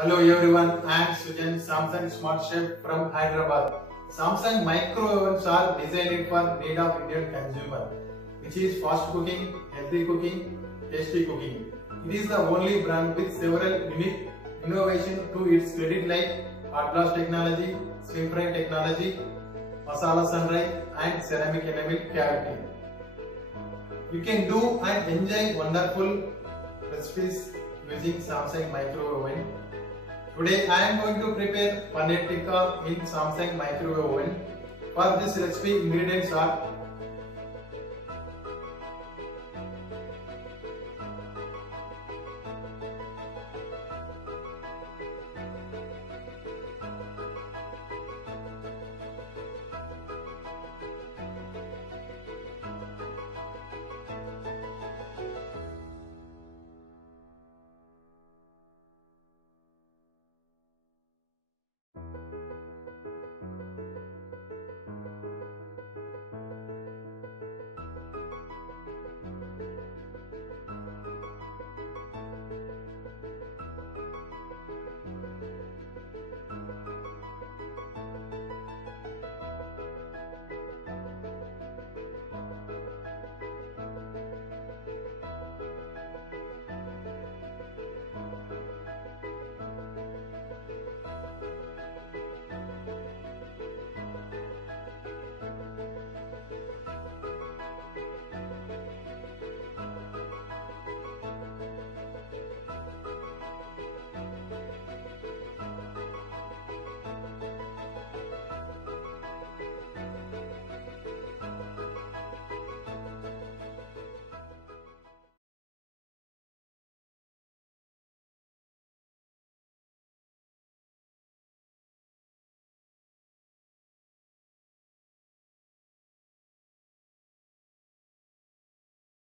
Hello everyone, I am Sujan, Samsung Smart Chef from Hyderabad. Samsung micro ovens are designed for need of Indian consumer, which is fast cooking, healthy cooking, tasty cooking. It is the only brand with several unique innovation to its credit like hot glass technology, slim fry technology, masala sunrise and ceramic enamel cavity. You can do and enjoy wonderful recipes using Samsung micro oven. Today I am going to prepare paneer tikka in Samsung microwave oven. For this recipe ingredients are